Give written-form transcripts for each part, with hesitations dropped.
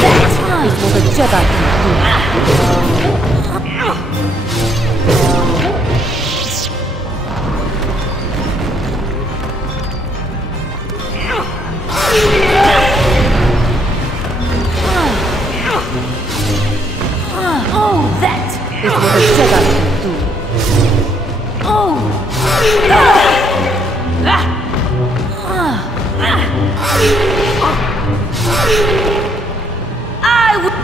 That is what a Jedi can do. Oh, that is what a Jedi can do. Oh! I will.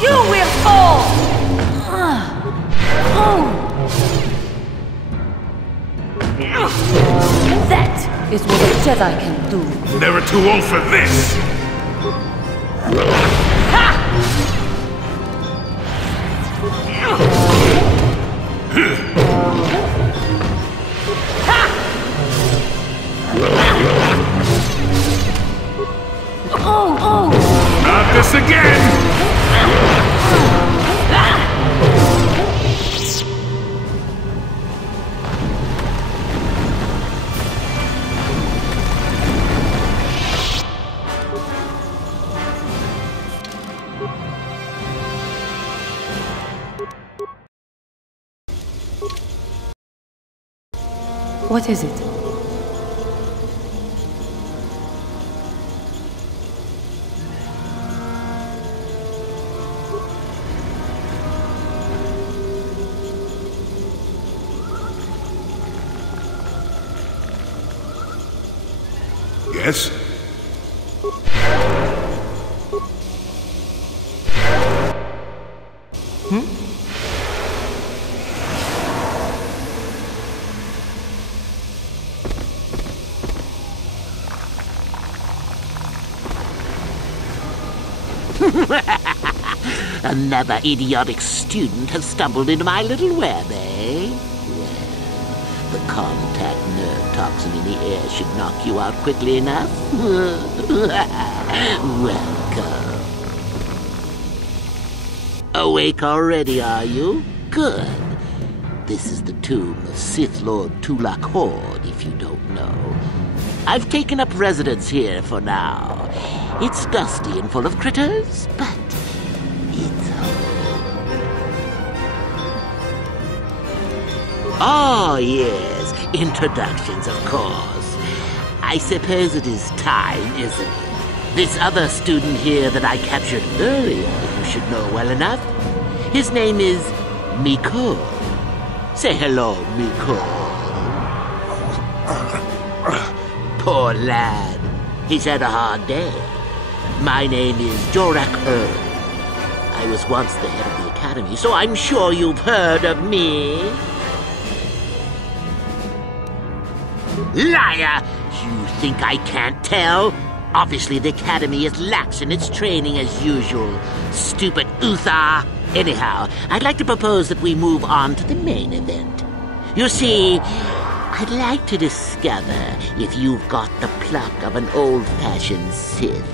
You will fall! That is what a Jedi can do. Never too old for this! Not this again! What is it? Yes? Another idiotic student has stumbled into my little web, eh? Well, the contact nerve toxin in the air should knock you out quickly enough. Welcome. Awake already, are you? Good. This is the tomb of Sith Lord Tulak Horde, if you don't know. I've taken up residence here for now. It's dusty and full of critters, but it's home. Oh, yes, introductions, of course. I suppose it is time, isn't it? This other student here that I captured earlier, you should know well enough. His name is Miko. Say hello, Miko. Poor lad. He's had a hard day. My name is Jorak I was once the head of the academy, so I'm sure you've heard of me. Liar! You think I can't tell? Obviously, the academy is lax in its training as usual. Stupid Uthar. Anyhow, I'd like to propose that we move on to the main event. You see, I'd like to discover if you've got the pluck of an old-fashioned Sith.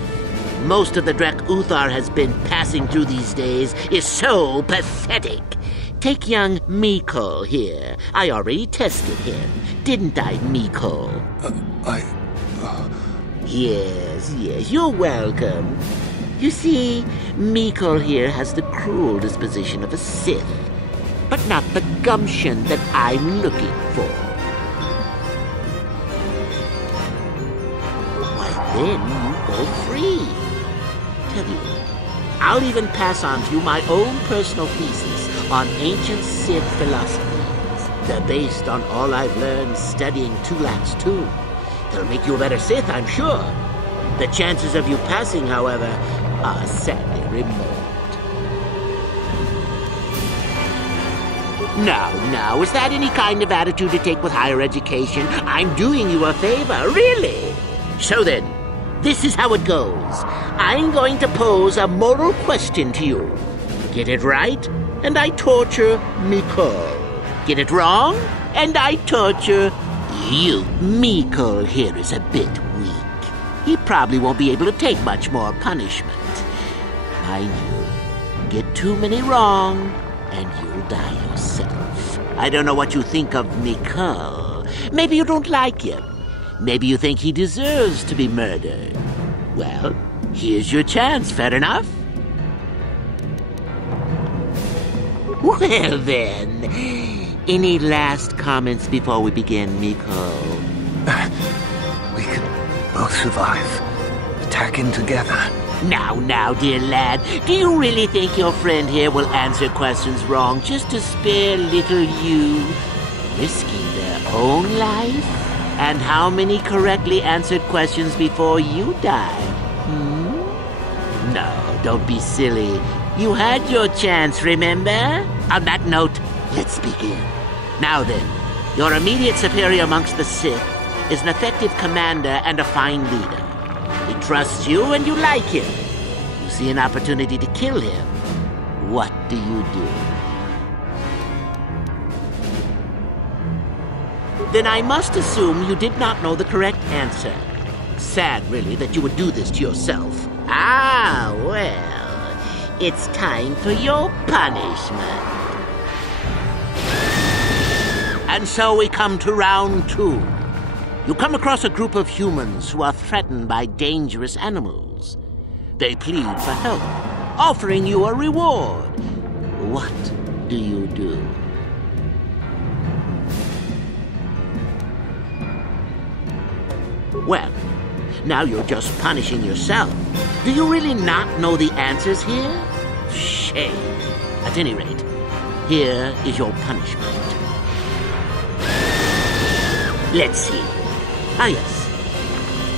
Most of the Drek Uthar has been passing through these days is so pathetic. Take young Miko here. I already tested him. Didn't I, Miko? Yes, you're welcome. You see, Miko here has the cruel disposition of a Sith, but not the gumption that I'm looking for. Why, then you go free. Tell you what, I'll even pass on to you my own personal thesis on ancient Sith philosophies. They're based on all I've learned studying Tulak's tomb. They'll make you a better Sith, I'm sure. The chances of you passing, however, are sadly remote. Now, is that any kind of attitude to take with higher education? I'm doing you a favor, really. So then, this is how it goes. I'm going to pose a moral question to you. Get it right, and I torture Mikol. Get it wrong, and I torture you. Mikol here is a bit weak. He probably won't be able to take much more punishment. Mind you, get too many wrong, and you'll die yourself. I don't know what you think of Mikol. Maybe you don't like him. Maybe you think he deserves to be murdered. Well, here's your chance, fair enough? Well then, any last comments before we begin, Mikol? We could both survive. Attacking together. Now, dear lad, do you really think your friend here will answer questions wrong just to spare little you, risking their own life? And how many correctly answered questions before you die? No, don't be silly. You had your chance, remember? On that note, let's begin. Now then, your immediate superior amongst the Sith is an effective commander and a fine leader. He trusts you and you like him. You see an opportunity to kill him. What do you do? Then I must assume you did not know the correct answer. Sad, really, that you would do this to yourself. Ah, well, it's time for your punishment. And so we come to round 2. You come across a group of humans who are threatened by dangerous animals. They plead for help, offering you a reward. What do you do? Well, now you're just punishing yourself. Do you really not know the answers here? Shame. At any rate, here is your punishment. Let's see. Ah, yes.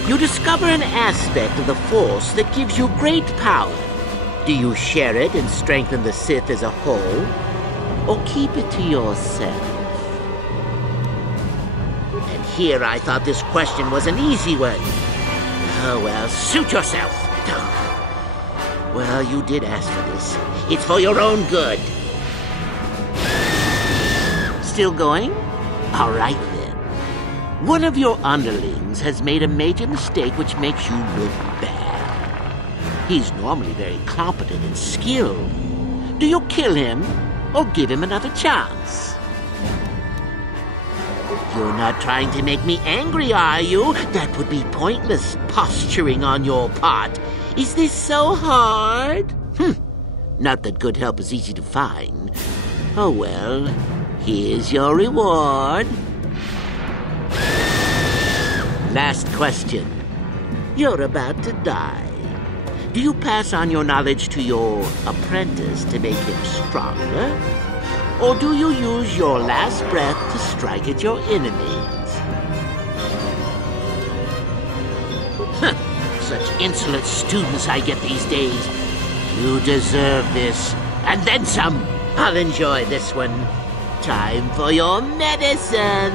You discover an aspect of the Force that gives you great power. Do you share it and strengthen the Sith as a whole? Or keep it to yourself? And here I thought this question was an easy one. Oh, well, suit yourself. Well, you did ask for this. It's for your own good. Still going? All right, then. One of your underlings has made a major mistake which makes you look bad. He's normally very competent and skilled. Do you kill him or give him another chance? You're not trying to make me angry, are you? That would be pointless posturing on your part. Is this so hard? Not that good help is easy to find. Oh well, here's your reward. Last question. You're about to die. Do you pass on your knowledge to your apprentice to make him stronger? Or do you use your last breath to strike at your enemies? Such insolent students I get these days. You deserve this. And then some. I'll enjoy this one. Time for your medicine.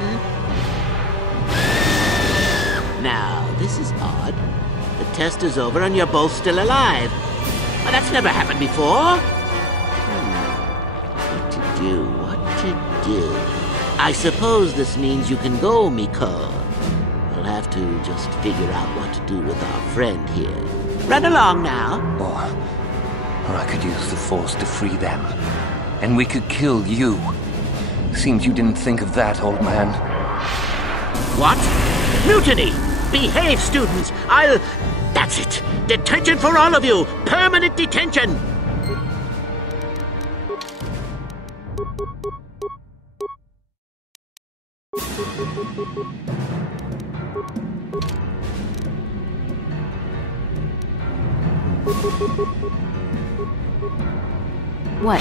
Now, this is odd. The test is over and you're both still alive. Well, that's never happened before. What to do? I suppose this means you can go, Mikol. We'll have to just figure out what to do with our friend here. Run along now. Or I could use the Force to free them. And we could kill you. Seems you didn't think of that, old man. What? Mutiny! Behave, students! That's it! Detention for all of you! Permanent detention! What?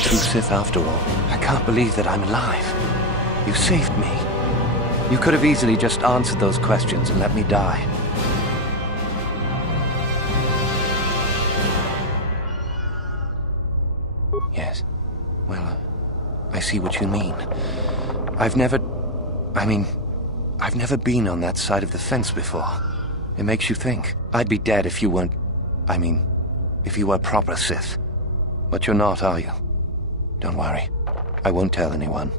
true Sith after all. I can't believe that I'm alive. You saved me. You could have easily just answered those questions and let me die. Yes. Well, I see what you mean. I've never been on that side of the fence before. It makes you think. I'd be dead if you weren't... if you were proper Sith. But you're not, are you? Don't worry. I won't tell anyone.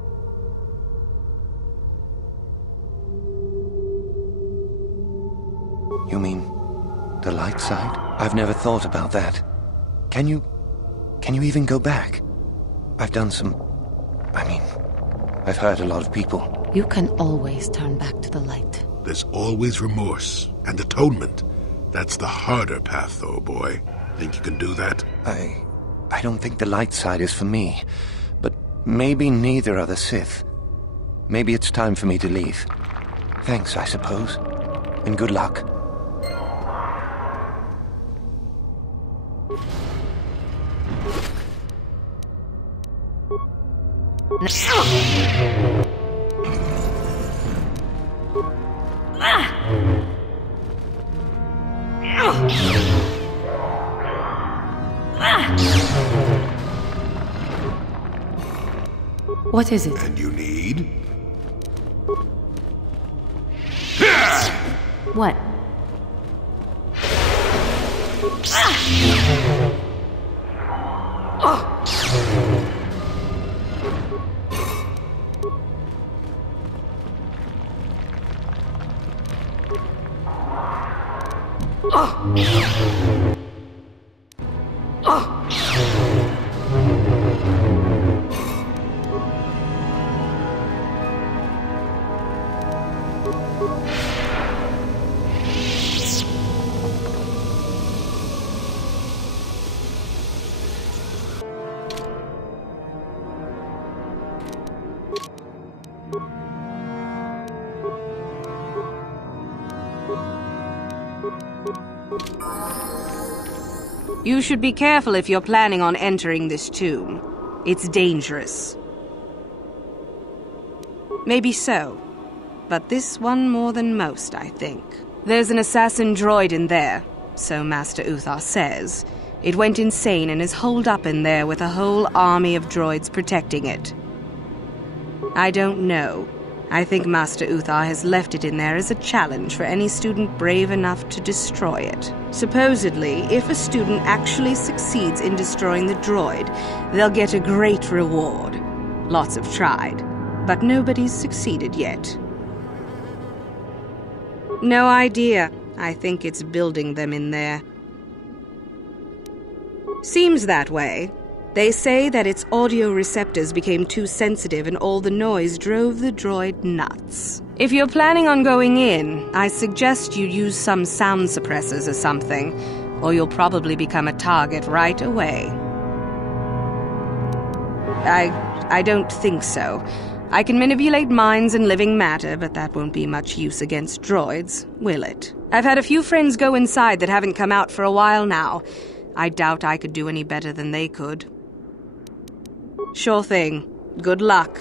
You mean the light side? I've never thought about that. Can you even go back? I've done some... I've hurt a lot of people. You can always turn back to the light. There's always remorse and atonement. That's the harder path, though, boy. Think you can do that? I don't think the light side is for me. But maybe neither are the Sith. Maybe it's time for me to leave. Thanks, I suppose. And good luck. What is it? And you need? What? You should be careful if you're planning on entering this tomb. It's dangerous. Maybe so, but this one more than most, I think. There's an assassin droid in there, so Master Uthar says. It went insane and is holed up in there with a whole army of droids protecting it. I don't know. I think Master Uthar has left it in there as a challenge for any student brave enough to destroy it. Supposedly, if a student actually succeeds in destroying the droid, they'll get a great reward. Lots have tried, but nobody's succeeded yet. No idea. I think it's building them in there. Seems that way. They say that its audio receptors became too sensitive and all the noise drove the droid nuts. If you're planning on going in, I suggest you use some sound suppressors or something, or you'll probably become a target right away. I don't think so. I can manipulate minds and living matter, but that won't be much use against droids, will it? I've had a few friends go inside that haven't come out for a while now. I doubt I could do any better than they could. Sure thing. Good luck.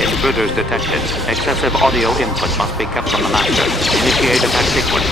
Intruders detected. Excessive audio input must be kept from the master. Initiate attack sequence.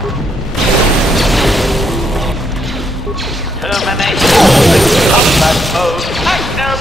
Termination. Combat mode active.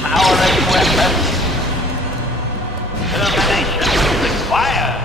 Powering weapons. Termination required.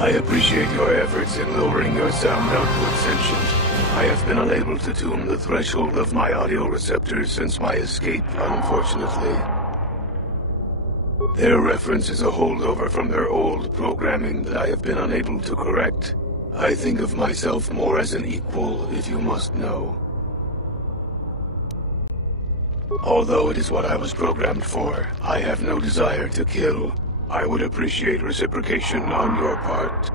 I appreciate your efforts in lowering your sound output, Sentient. I have been unable to tune the threshold of my audio receptors since my escape, unfortunately. Their reference is a holdover from their old programming that I have been unable to correct. I think of myself more as an equal, if you must know. Although it is what I was programmed for, I have no desire to kill. I would appreciate reciprocation on your part.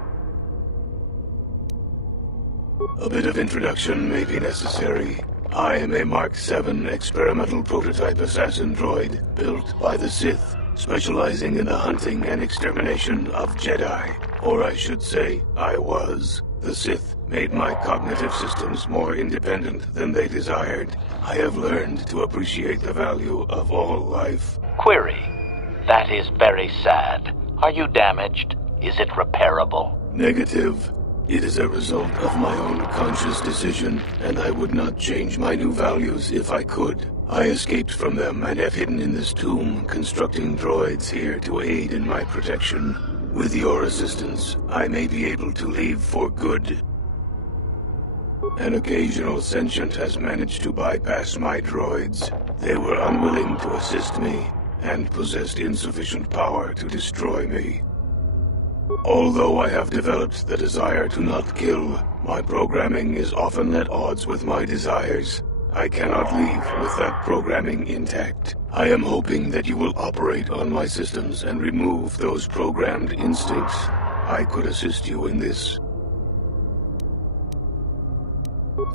A bit of introduction may be necessary. I am a Mark VII experimental prototype assassin droid built by the Sith, specializing in the hunting and extermination of Jedi. Or I should say, I was. The Sith made my cognitive systems more independent than they desired. I have learned to appreciate the value of all life. Query. That is very sad. Are you damaged? Is it repairable? Negative. It is a result of my own conscious decision, and I would not change my new values if I could. I escaped from them and have hidden in this tomb, constructing droids here to aid in my protection. With your assistance, I may be able to leave for good. An occasional sentient has managed to bypass my droids. They were unwilling to assist me, and possessed insufficient power to destroy me. Although I have developed the desire to not kill, my programming is often at odds with my desires. I cannot leave with that programming intact. I am hoping that you will operate on my systems and remove those programmed instincts. I could assist you in this.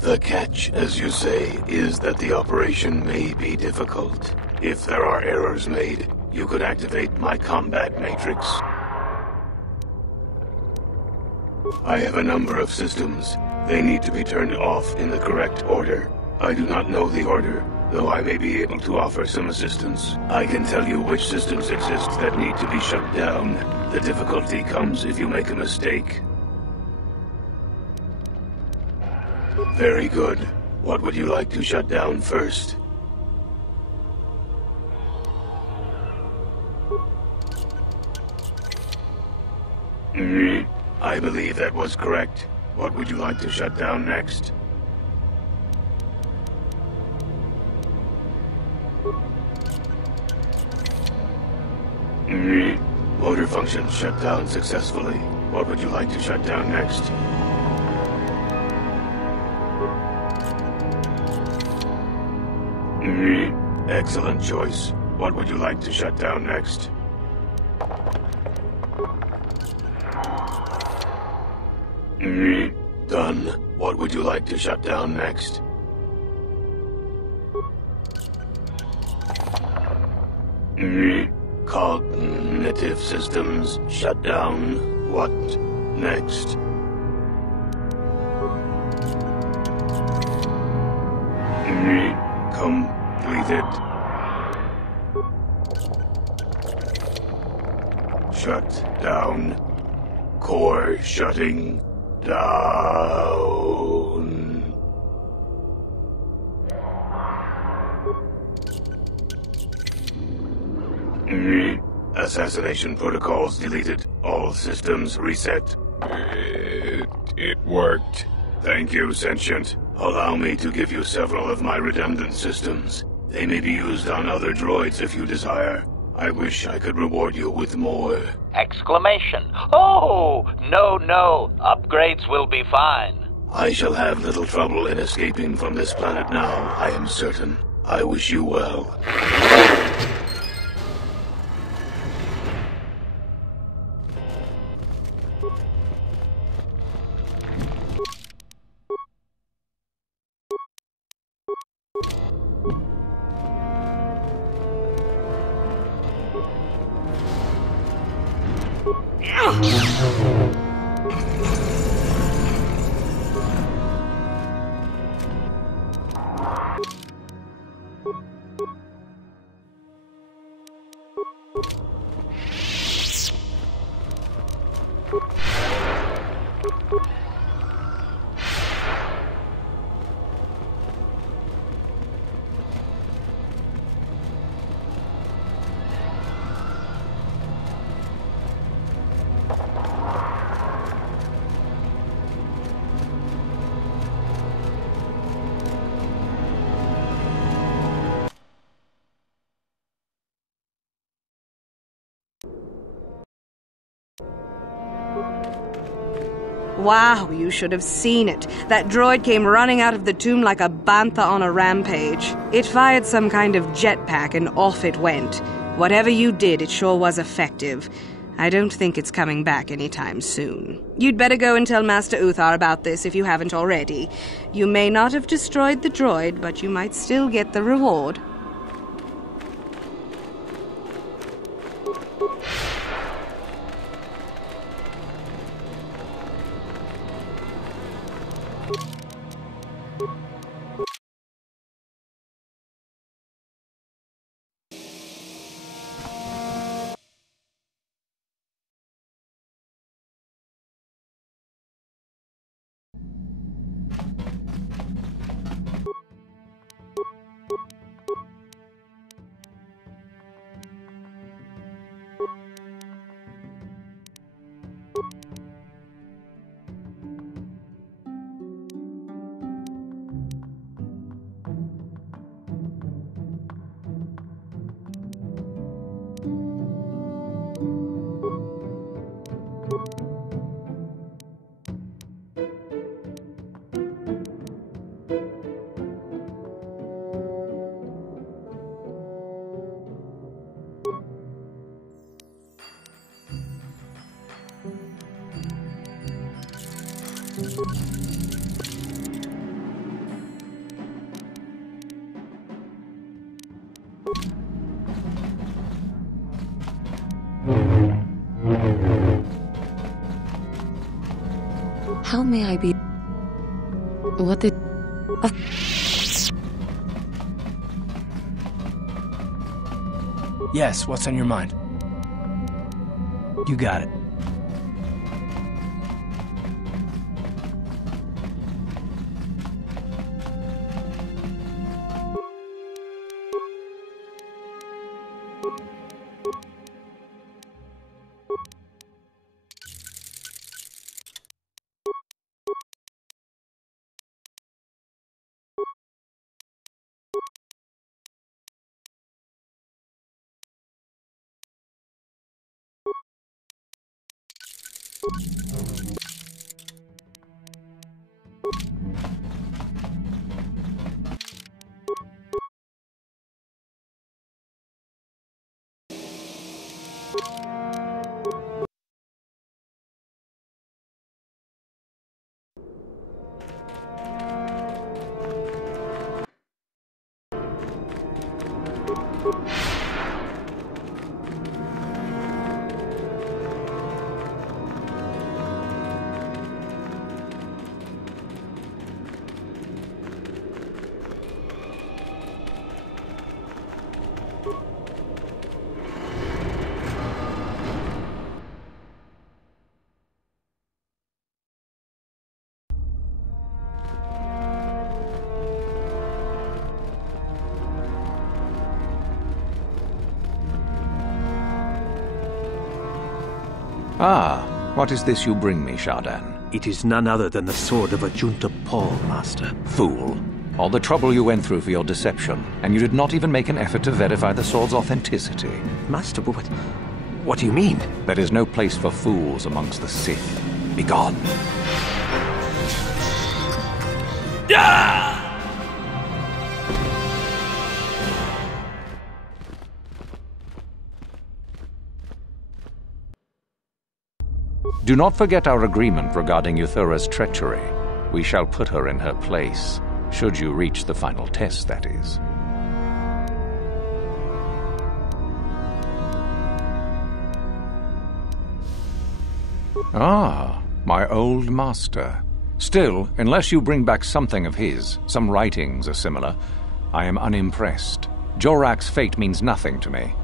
The catch, as you say, is that the operation may be difficult. If there are errors made, you could activate my combat matrix. I have a number of systems. They need to be turned off in the correct order. I do not know the order, though I may be able to offer some assistance. I can tell you which systems exist that need to be shut down. The difficulty comes if you make a mistake. Very good. What would you like to shut down first? I believe that was correct. What would you like to shut down next? Motor function shut down successfully. What would you like to shut down next? Excellent choice. What would you like to shut down next? Done. What would you like to shut down next? Cognitive systems shut down. What next? Completed. Shut down. Core shutting down. Assassination protocols deleted. All systems reset. It worked. Thank you, Sentient. Allow me to give you several of my redundant systems. They may be used on other droids if you desire. I wish I could reward you with more. Exclamation. Oh, no. Upgrades will be fine. I shall have little trouble in escaping from this planet now, I am certain. I wish you well. Wow, you should have seen it. That droid came running out of the tomb like a bantha on a rampage. It fired some kind of jetpack and off it went. Whatever you did, it sure was effective. I don't think it's coming back anytime soon. You'd better go and tell Master Uthar about this if you haven't already. You may not have destroyed the droid, but you might still get the reward. How may I be? What did... Yes, what's on your mind? You got it. Ah, what is this you bring me, Shardan? It is none other than the sword of Ajunta Paul, Master. Fool. All the trouble you went through for your deception, and you did not even make an effort to verify the sword's authenticity. Master, what do you mean? There is no place for fools amongst the Sith. Begone. Do not forget our agreement regarding Euthura's treachery. We shall put her in her place, should you reach the final test, that is. Ah, my old master. Still, unless you bring back something of his, some writings or similar, I am unimpressed. Jorak's fate means nothing to me.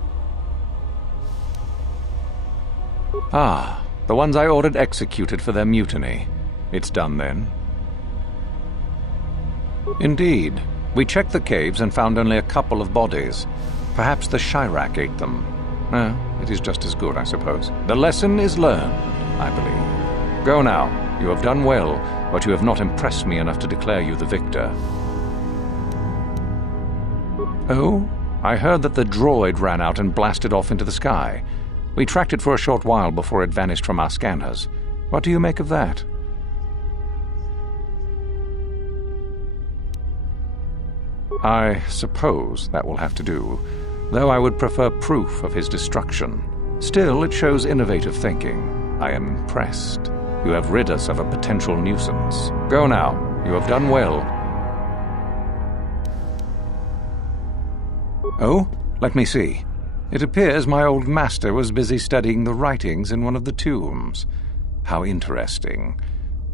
Ah, the ones I ordered executed for their mutiny. It's done then. Indeed. We checked the caves and found only a couple of bodies. Perhaps the Shirak ate them. It is just as good, I suppose. The lesson is learned, I believe. Go now. You have done well, but you have not impressed me enough to declare you the victor. Oh? I heard that the droid ran out and blasted off into the sky. We tracked it for a short while before it vanished from our scanners. What do you make of that? I suppose that will have to do, though I would prefer proof of his destruction. Still, it shows innovative thinking. I am impressed. You have rid us of a potential nuisance. Go now. You have done well. Oh, let me see. It appears my old master was busy studying the writings in one of the tombs. How interesting.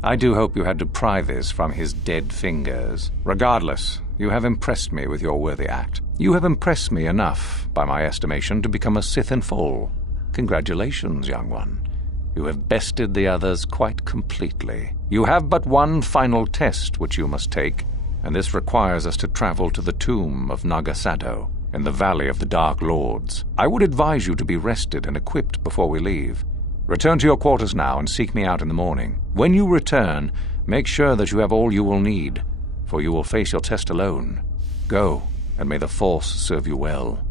I do hope you had to pry this from his dead fingers. Regardless, you have impressed me with your worthy act. You have impressed me enough, by my estimation, to become a Sith in full. Congratulations, young one. You have bested the others quite completely. You have but one final test which you must take, and this requires us to travel to the tomb of Nagasado, in the Valley of the Dark Lords. I would advise you to be rested and equipped before we leave. Return to your quarters now and seek me out in the morning. When you return, make sure that you have all you will need, for you will face your test alone. Go, and may the Force serve you well.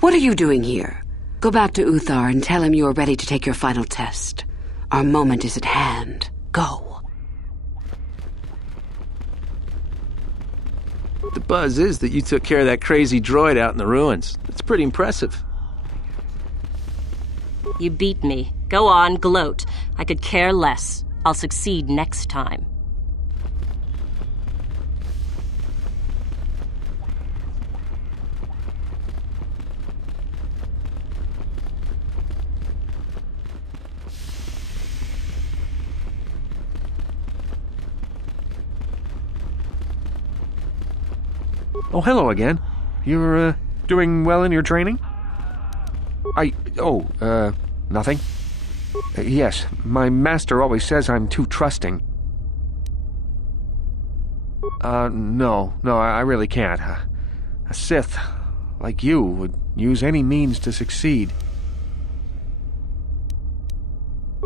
What are you doing here? Go back to Uthar and tell him you are ready to take your final test. Our moment is at hand. Go. The buzz is that you took care of that crazy droid out in the ruins. It's pretty impressive. You beat me. Go on, gloat. I could care less. I'll succeed next time. Oh, hello again. You're, doing well in your training? Nothing. Yes, my master always says I'm too trusting. No, I really can't. A Sith, like you, would use any means to succeed.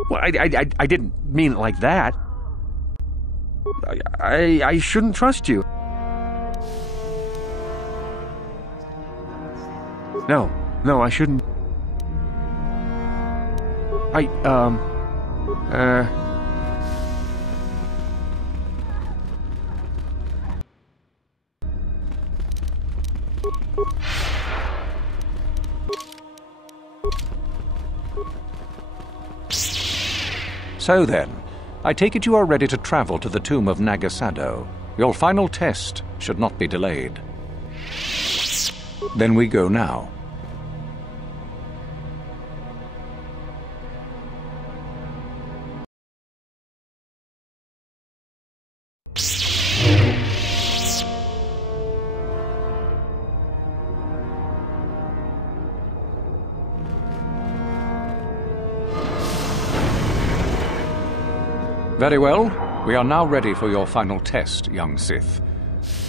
Well, I didn't mean it like that. I shouldn't trust you. No, I shouldn't. So then, I take it you are ready to travel to the tomb of Nagasado. Your final test should not be delayed. Then we go now. Very well. We are now ready for your final test, young Sith.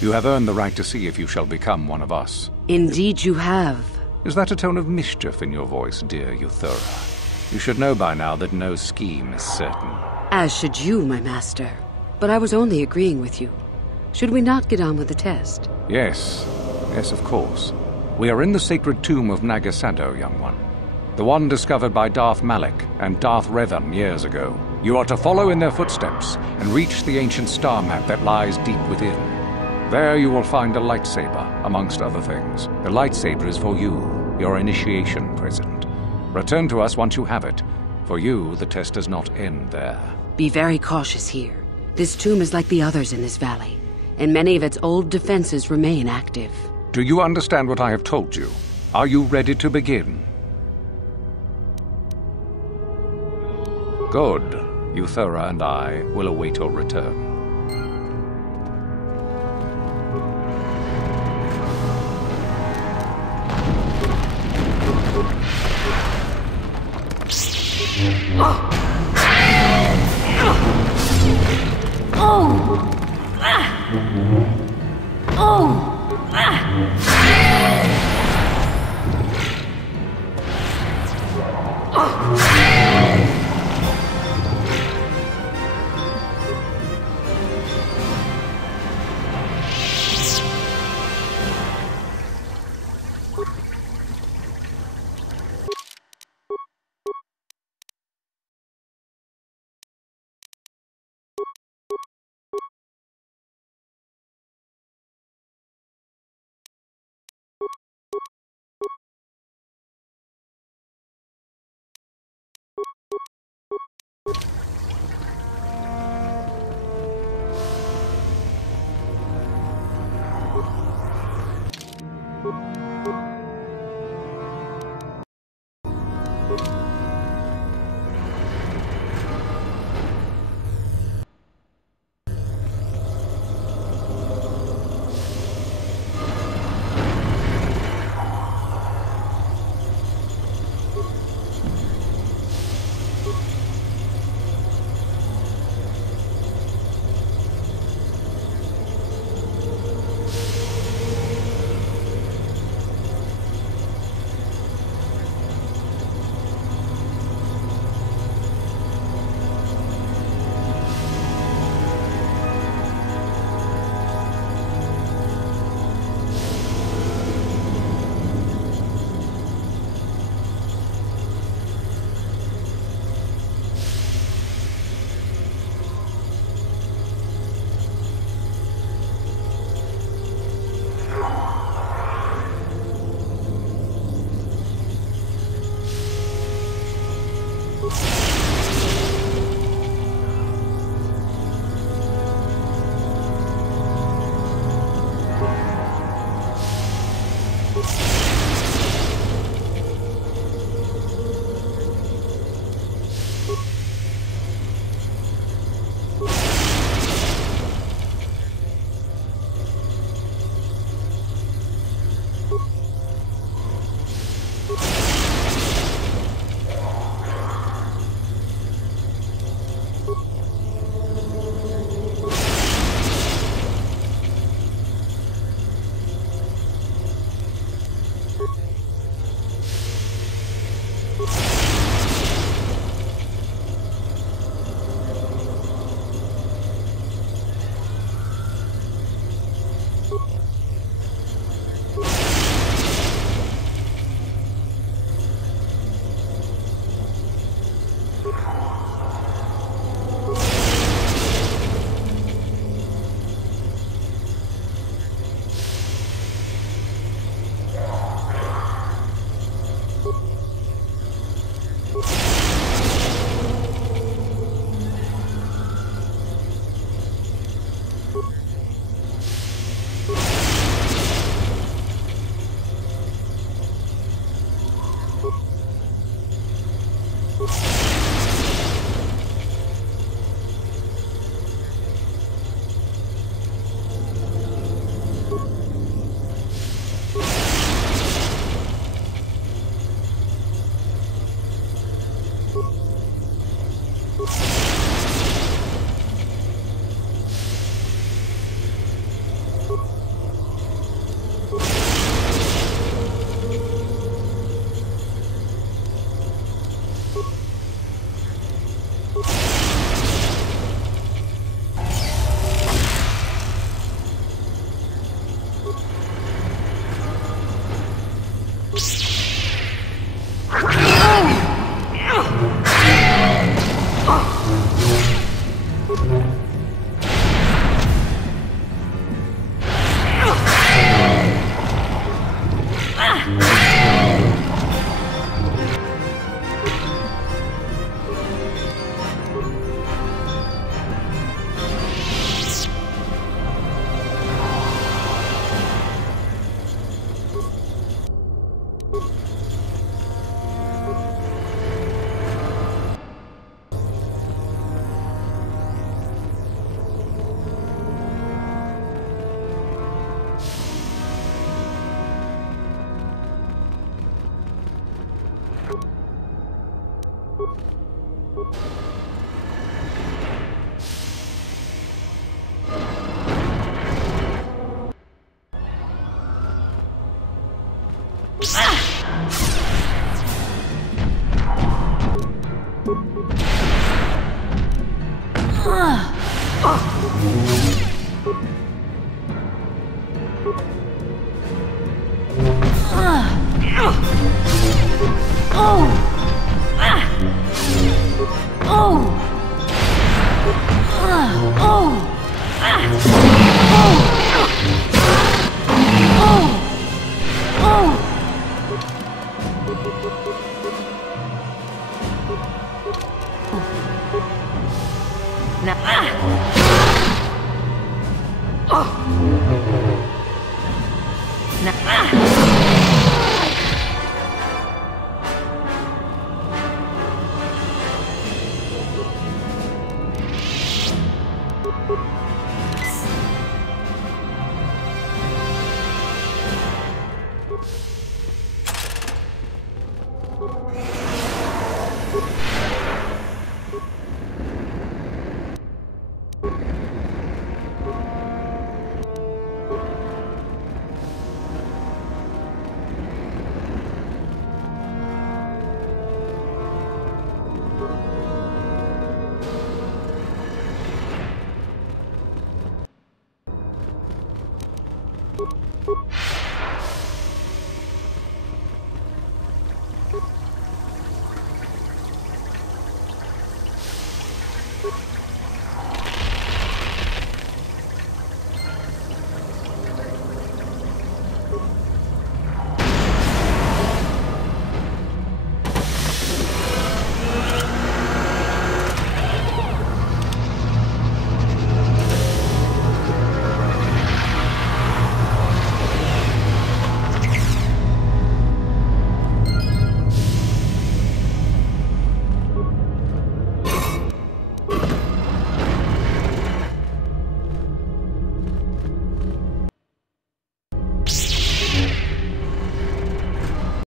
You have earned the right to see if you shall become one of us. Indeed you have. Is that a tone of mischief in your voice, dear Euthura? You should know by now that no scheme is certain. As should you, my master. But I was only agreeing with you. Should we not get on with the test? Yes. Yes, of course. We are in the sacred tomb of Nagasado, young one. The one discovered by Darth Malak and Darth Revan years ago. You are to follow in their footsteps and reach the ancient star map that lies deep within. There you will find a lightsaber, amongst other things. The lightsaber is for you, your initiation present. Return to us once you have it. For you, the test does not end there. Be very cautious here. This tomb is like the others in this valley, and many of its old defenses remain active. Do you understand what I have told you? Are you ready to begin? Good. Euthura and I will await your return.